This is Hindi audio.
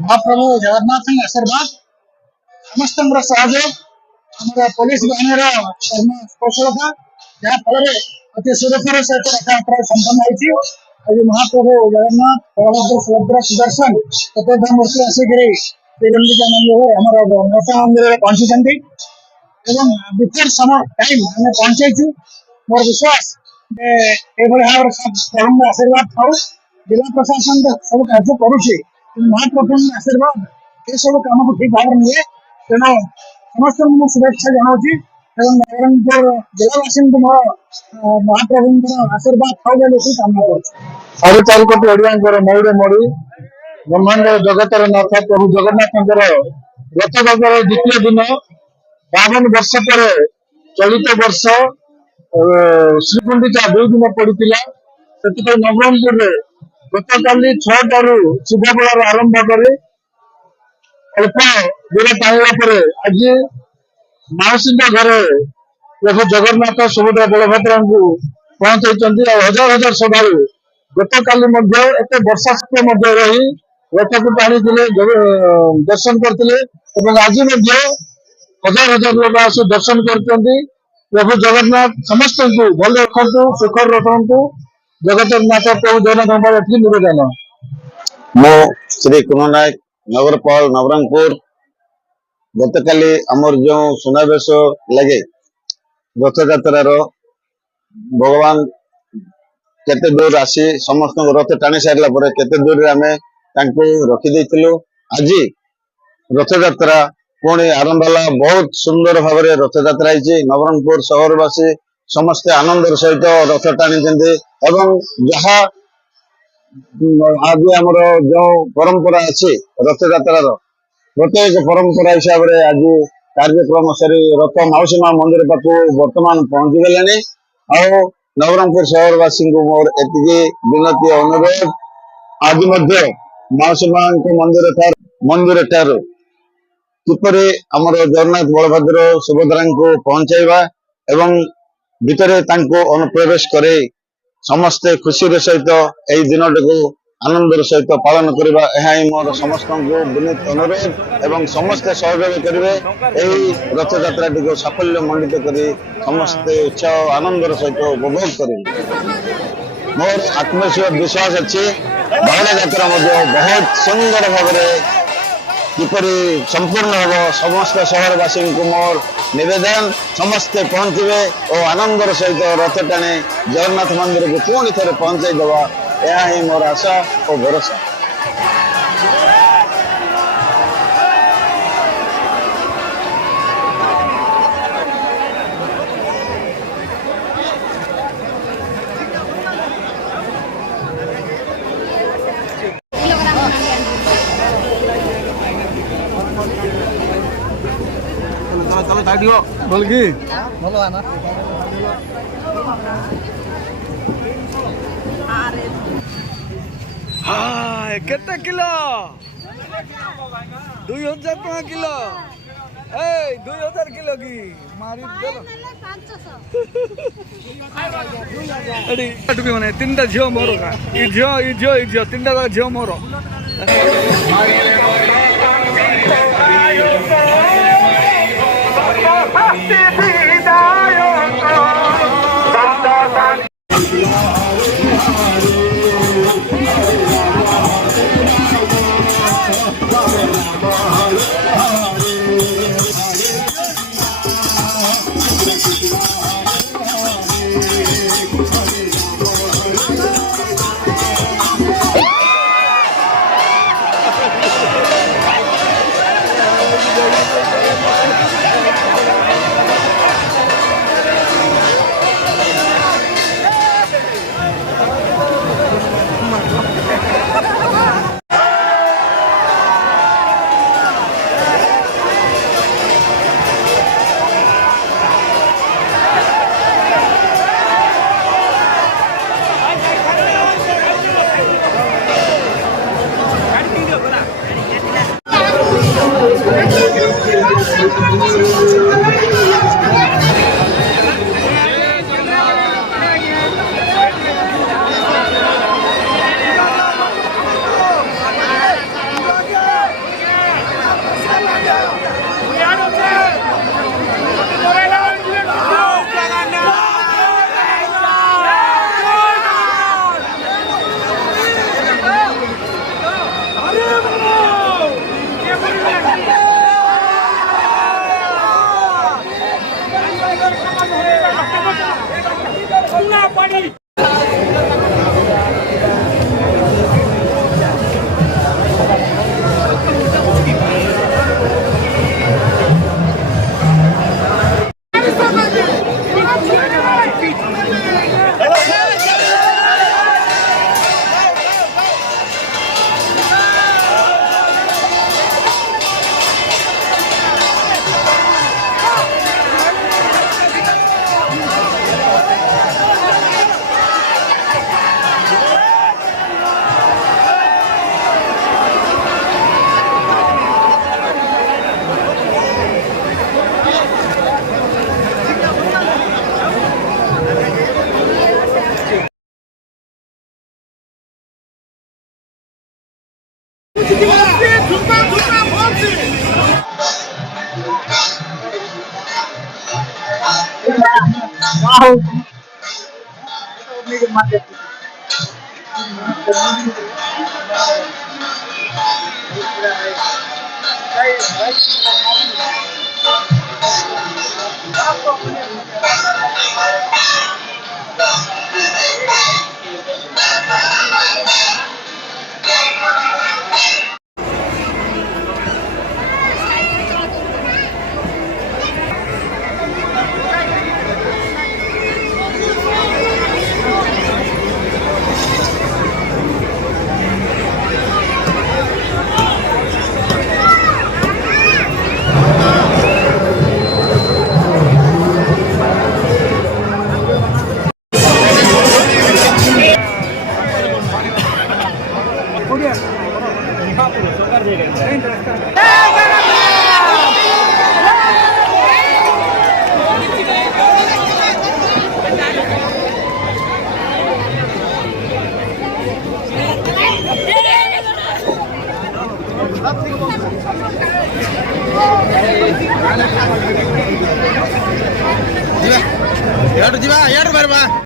महाप्रभु जगन्नाथ आशीर्वाद समस्त सहयोग आम पुलिस बाहिनी कौशलता जहाँफल अति सुरक्षार सहित रथयात्रा संपन्न होती। आज महाप्रभु जगन्नाथ बलभद्र सुभद्रा सुदर्शन चतुर्धा मूर्ति आसिक श्रीगंडिका मंदिर आम नौका मंदिर पहुंची बिफोर समय टाइम आम पहुंचु। मोर विश्वास भाव प्रभु आशीर्वाद पाऊ जिला प्रशासन सब कार्य करुच्ची महाप्रभु आशीर्वाद ये सब कम को ठीक भाव निए तेणु समस्त शुभेच्छा जनावि नवरंगपुर जिलावासी महाप्रभु आशीर्वाद पाऊ बोली कामना कर चार कोटी ओडिया मयूर मोड़ी ब्रह्मांड जगतर नाथ प्रभु जगन्नाथ रथयात्रा द्वितीय दिन 52 वर्ष पर चलित वर्ष श्रीगुंडिचा 2 दिन पड़ता से नवरंगपुर गत काली 6 शुभबेल आरंभ कर अल्प दूर टाणिला आज मौसी घर प्रभु जगन्नाथ सुभद्रा बलभद्र को पहुंचाई हजार हजार श्रद्धालु गत काली एत वर्षा सत्वे रही रथ को टाणी दर्शन करते आज हजार हजार लोग आस दर्शन कर प्रभु जगन्नाथ समस्त को भल रखु सुखर रखु जगन्नाथ प्रभु जगन्नाथ निवेदन। मो श्री कुमार नायक नगरपाल नवरंगपुर गत काली आमर जो सुनावेश लगे रथ यात्रार भगवान केते दूर आसी समस्त रथ टाणी सारा केते दूर आम रखी आज रथ यात्रा पुणी आरंभ है। बहुत सुंदर भाव रथ यात्रा नवरंगपुर सहरवासी समस्ते आनंदर सहित रथ टाणी एवं जहाँ आज आमर जो परंपरा अच्छी रथ यात्रार प्रत्येक परंपरा हिसाब से आज कार्यक्रम सरी रथ मौसी मां मंदिर पाखु वर्तमान पहुंची गले आ नवरंगपुर सहरवासी को मोर एति विनती अनुरोध आज मौसी मां मंदिर ठार किपरि आमर जगन्नाथ बलभद्र सुभद्रा को पहुंचाइबा एवं भितर अनुप्रवेश करे समस्ते खुशी सहित यही दिन को आनंदर सहित पालन करवा यह मोर समस्त को विनीत अनुरोध एवं समस्ते सहयोग करेंगे यही रथ यात्रा को साफल्य मंडित कर समस्ते उत्साह आनंदर सहित उपभोग करेंगे। मोर आत्मविश्वास अच्छी बाहुला यात्रा बहुत सुंदर भाव किपरि संपूर्ण हम समस्त सहरवासी को मोर निवेदन समस्ते पहुंचे और आनंदर सहित रथ टाणी जगन्नाथ मंदिर को पुणी थे पहुंचाई देवा यह ही मोर आशा और भरोसा। बोल की हाँ केते किलो 2000 टका किलो 2000 किलो की मारी देलो 500 माने 3टा झियो मोर का झियो 3टा झियो मोर ଯିବା ଇଆଡୁ ବାହାରିବା।